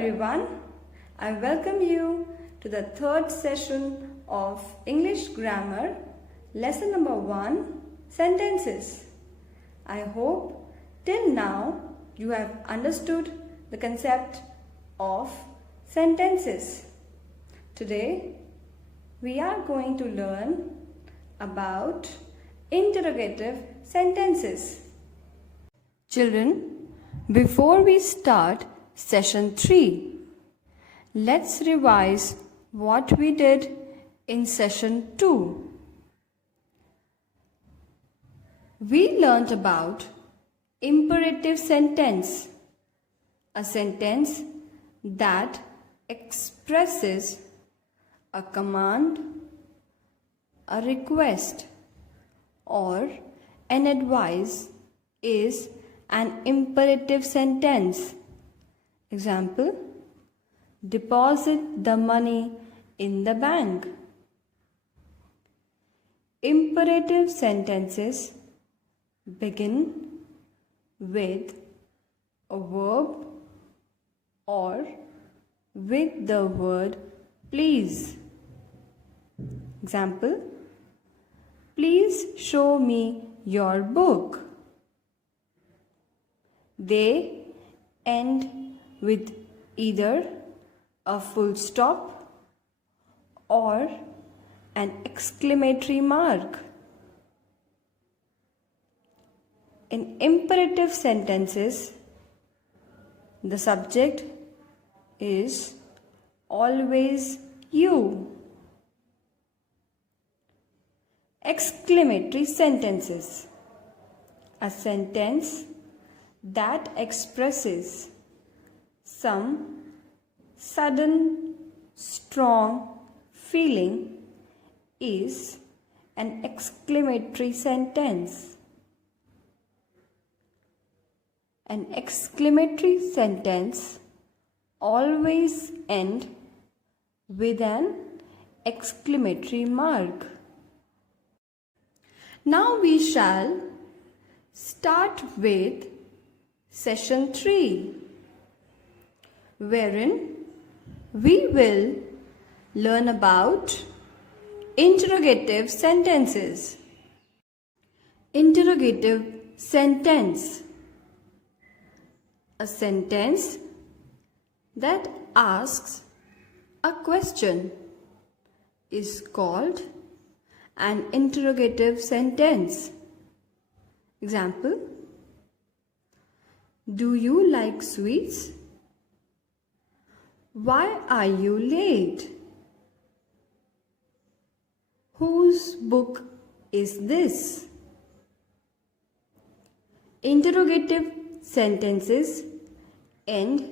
everyone. I welcome you to the third session of English Grammar, lesson number 1, Sentences. I hope till now you have understood the concept of sentences. Today we are going to learn about interrogative sentences. Children, before we start session 3, let's revise what we did in session 2. We learnt about imperative sentence, a sentence that expresses a command, a request, or an advice is an imperative sentence. Example: deposit the money in the bank. Imperative sentences begin with a verb or with the word please. Example: please show me your book. They end with either a full stop or an exclamatory mark. In imperative sentences, the subject is always you. Exclamatory sentences, a sentence that expresses some sudden, strong feeling is an exclamatory sentence. An exclamatory sentence always ends with an exclamatory mark. Now we shall start with session 3, wherein we will learn about interrogative sentences. Interrogative sentence, a sentence that asks a question, is called an interrogative sentence. Example: do you like sweets? Why are you late? Whose book is this? Interrogative sentences end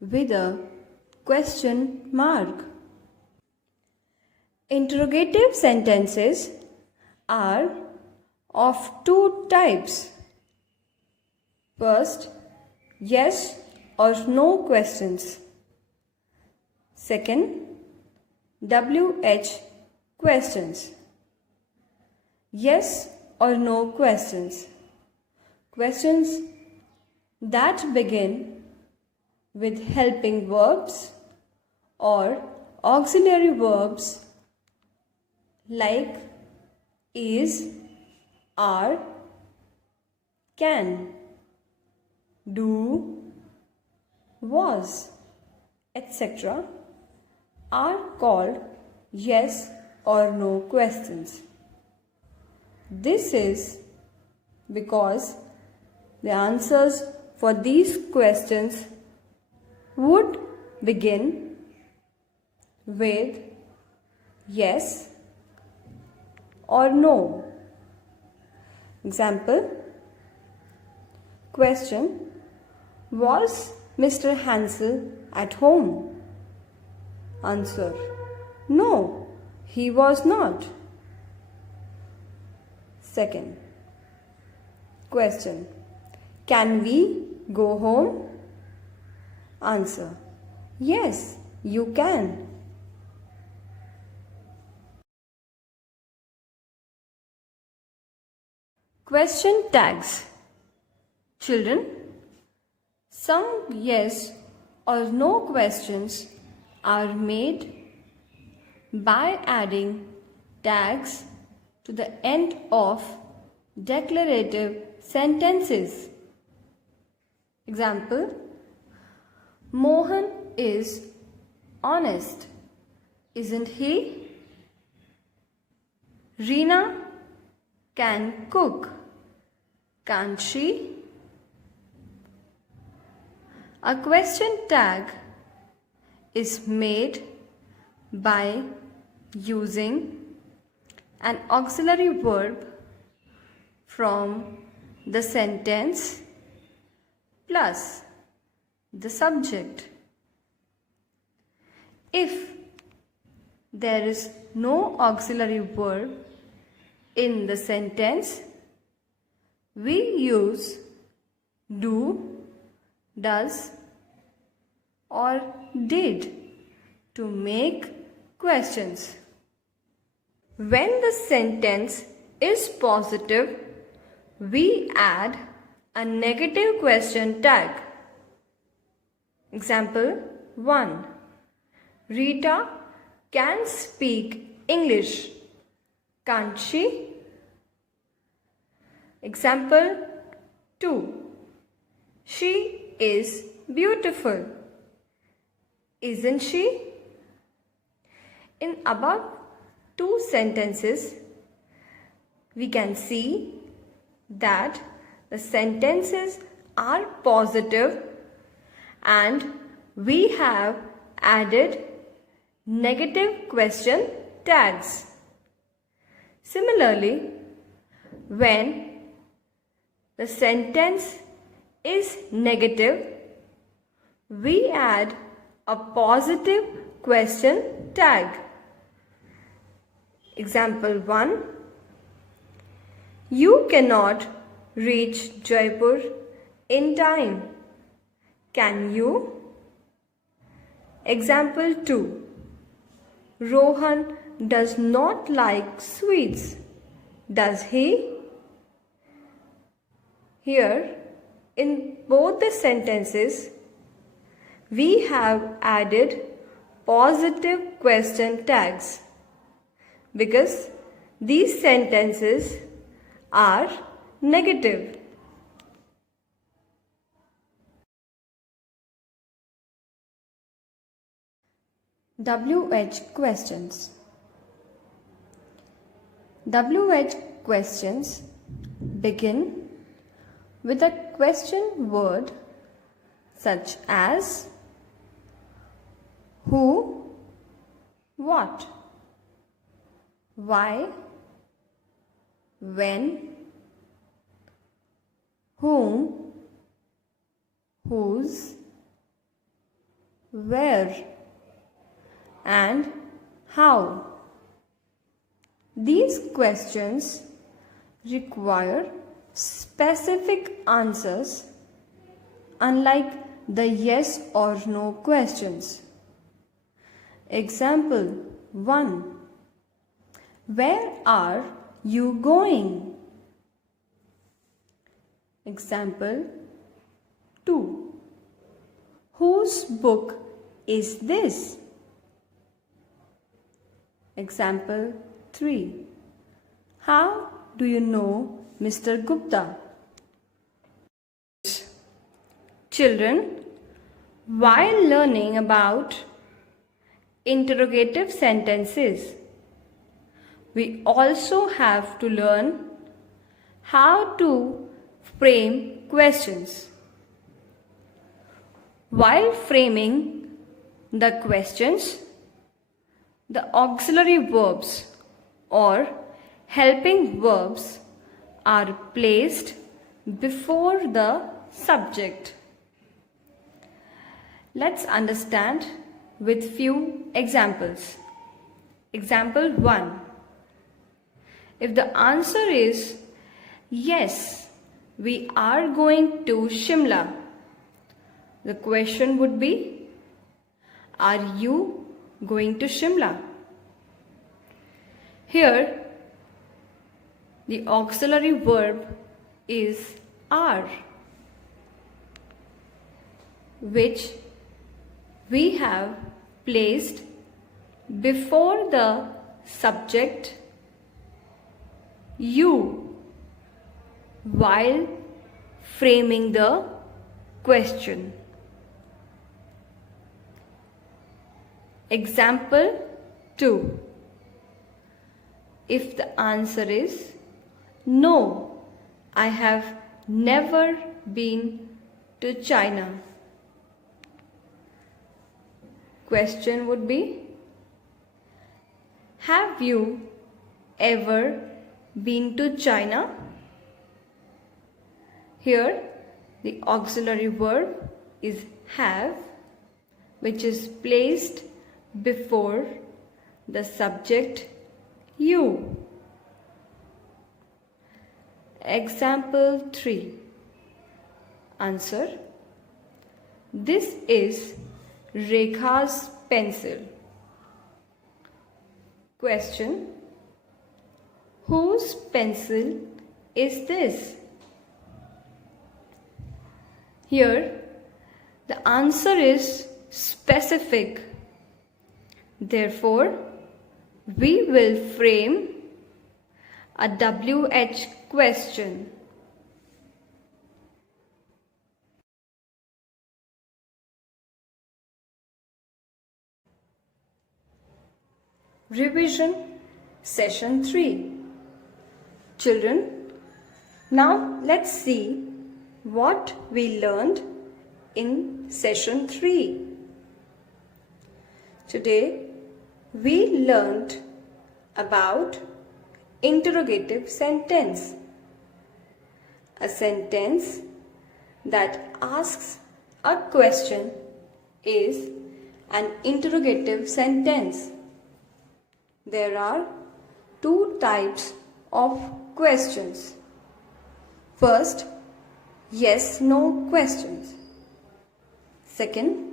with a question mark. Interrogative sentences are of two types. First, yes or no questions. Second, WH questions. Yes or no questions. Questions that begin with helping verbs or auxiliary verbs like is, are, can, do, was, etc. are called yes or no questions. This is because the answers for these questions would begin with yes or no. Example: question: was Mr. Hansel at home? Answer: no, he was not. Second question: can we go home? Answer: yes, you can. Question tags. Children, some yes or no questions are made by adding tags to the end of declarative sentences. Example: Mohan is honest, isn't he? Reena can cook, can't she? A question tag is made by using an auxiliary verb from the sentence plus the subject. If there is no auxiliary verb in the sentence, we use do, does, or did to make questions. When the sentence is positive, we add a negative question tag. Example 1. Rita can speak English, can't she? Example 2. She is beautiful, isn't she? In above two sentences, we can see that the sentences are positive and we have added negative question tags. Similarly, when the sentence is negative, we add a positive question tag. Example 1. You cannot reach Jaipur in time, can you? Example 2. Rohan does not like sweets, does he? Here, in both the sentences, we have added positive question tags because these sentences are negative. WH questions. WH questions begin with a question word such as who, what, why, when, whom, whose, where, and how. These questions require specific answers, unlike the yes or no questions. Example 1. Where are you going? Example 2. Whose book is this? Example 3. How do you know Mr. Gupta? Children, while learning about interrogative sentences, we also have to learn how to frame questions. While framing the questions, the auxiliary verbs or helping verbs are placed before the subject. Let's understand with few examples. Example 1. If the answer is yes, we are going to Shimla, the question would be, are you going to Shimla? Here, the auxiliary verb is are, which we have placed before the subject you while framing the question. Example 2. If the answer is no, I have never been to China. Question would be, have you ever been to China? Here the auxiliary verb is have, which is placed before the subject you. Example 3. Answer: this is Rekha's pencil. Question: whose pencil is this? Here the answer is specific. Therefore, we will frame a WH question. Revision Session 3. Children, now let's see what we learned in Session 3. Today we learned about interrogative sentence, a sentence that asks a question is an interrogative sentence. There are two types of questions. First, yes-no questions. Second,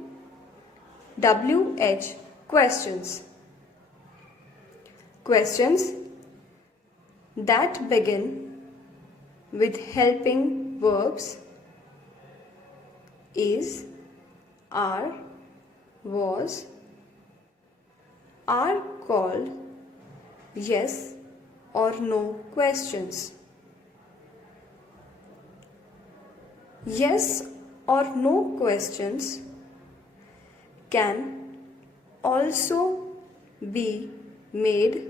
WH questions. Questions that begin with helping verbs is, are, was, are called yes or no questions. Yes or no questions can also be made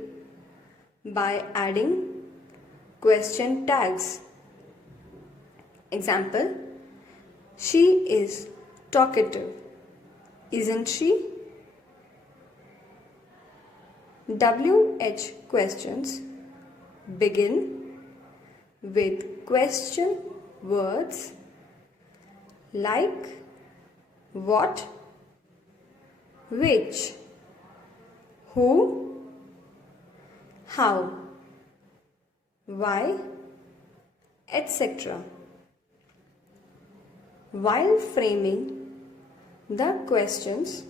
by adding question tags. Example: she is talkative, isn't she? WH questions begin with question words like what, which, who, how, why, etc. While framing the questions,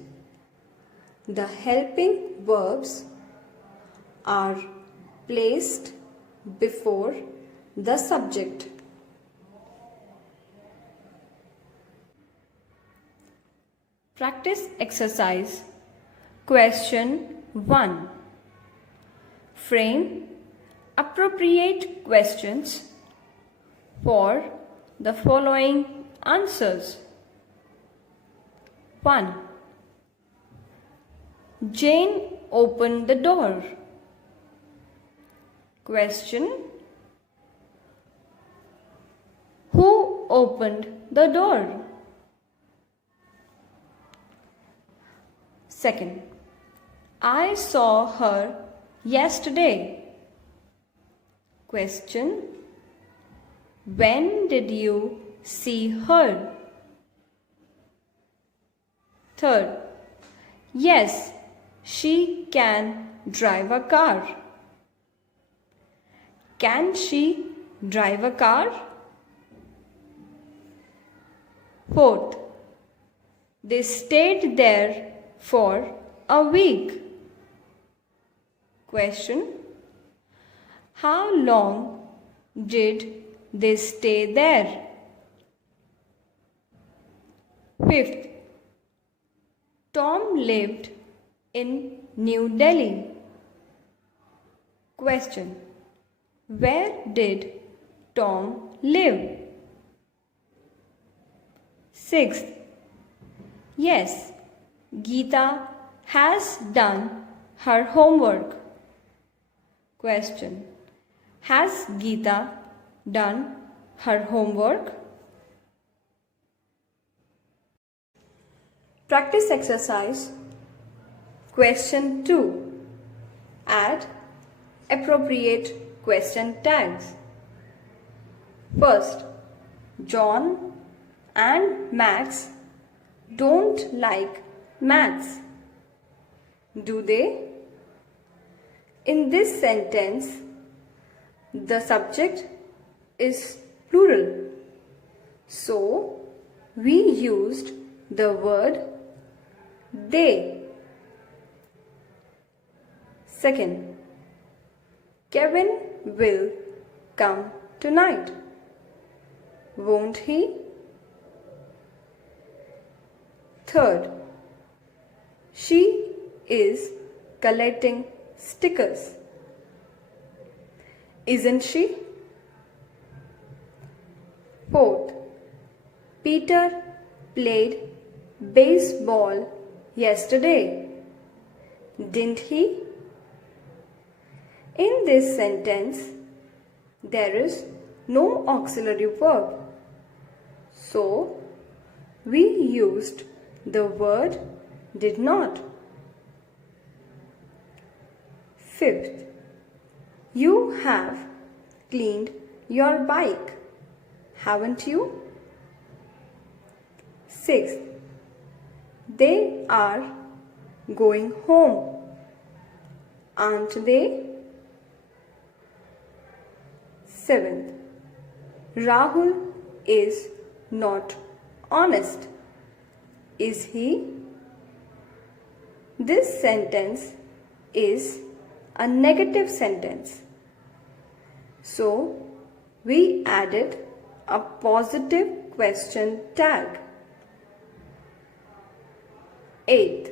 the helping verbs are placed before the subject. Practice exercise question 1. Frame appropriate questions for the following answers. 1. Jane opened the door. Question: who opened the door? Second, I saw her yesterday. Question: when did you see her? Third, yes, she can drive a car. Can she drive a car? Fourth, they stayed there for a week. Question: how long did they stay there? Fifth, Tom lived in New Delhi. Question. Where did Tom live? Sixth. Yes, Geeta has done her homework. Question. Has Geeta done her homework? Practice exercise. Question 2. Add appropriate question tags. First, John and Max don't like maths. Do they? In this sentence, the subject is plural. So, we used the word they. Second, Kevin will come tonight. Won't he? Third, she is collecting stickers. Isn't she? Fourth, Peter played baseball yesterday. Didn't he? In this sentence, there is no auxiliary verb. So, we used the word did not. Fifth, you have cleaned your bike, haven't you? Sixth, they are going home, aren't they? Seventh, Rahul is not honest, is he? This sentence is a negative sentence. So, we added a positive question tag. Eighth,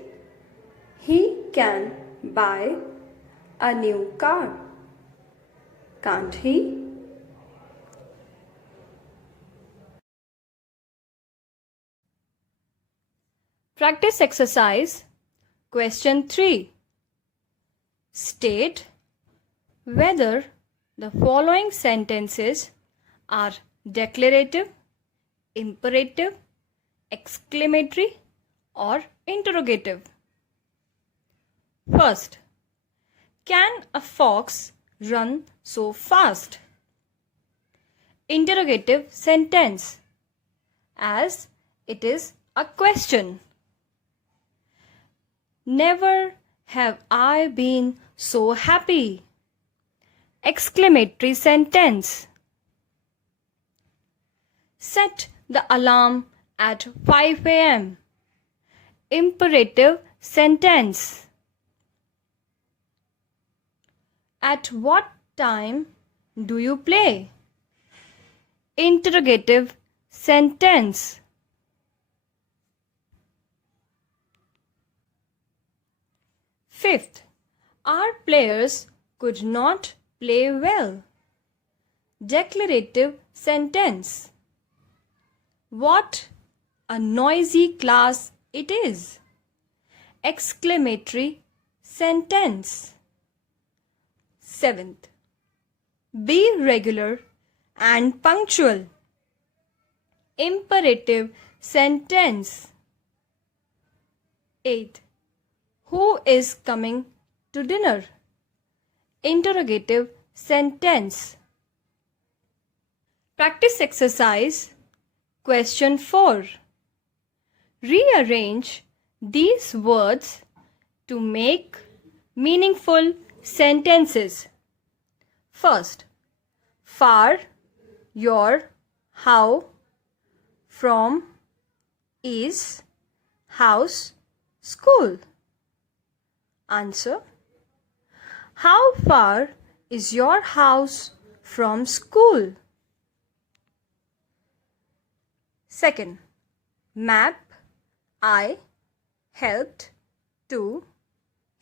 he can buy a new car, can't he? Practice exercise. Question 3. State whether the following sentences are declarative, imperative, exclamatory, or interrogative. First, can a fox run so fast? Interrogative sentence, as it is a question. Never have I been so happy. Exclamatory sentence. Set the alarm at 5 a.m. Imperative sentence. At what time do you play? Interrogative sentence. Fifth, our players could not play well. Declarative sentence. What a noisy class it is. Exclamatory sentence. Seventh, be regular and punctual. Imperative sentence. Eighth, who is coming to dinner? Interrogative sentence. Practice exercise. Question 4. Rearrange these words to make meaningful sentences. First, far, your, how, from, is, house, school. Answer. How far is your house from school? Second, map, I, helped to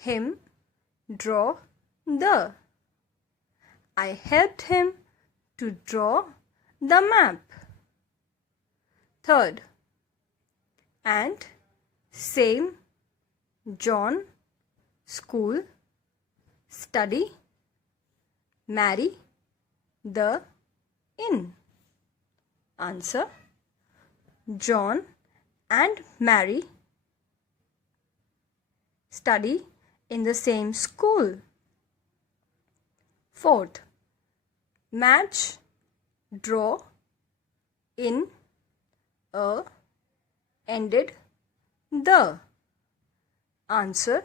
him draw the. I helped him to draw the map. Third, and same John school study marry the inn. Answer: John and Mary study in the same school. Fourth, match, draw, in, a, ended, the. Answer: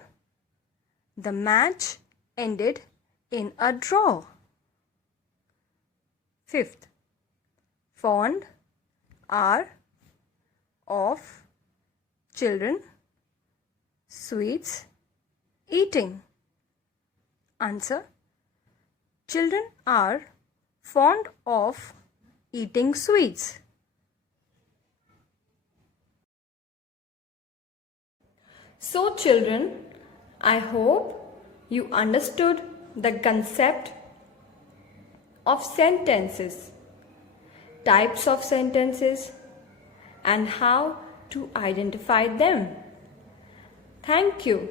the match ended in a draw. Fifth, fond, are, of, children, sweets, eating. Answer: children are fond of eating sweets. So children, I hope you understood the concept of sentences, types of sentences, and how to identify them. Thank you.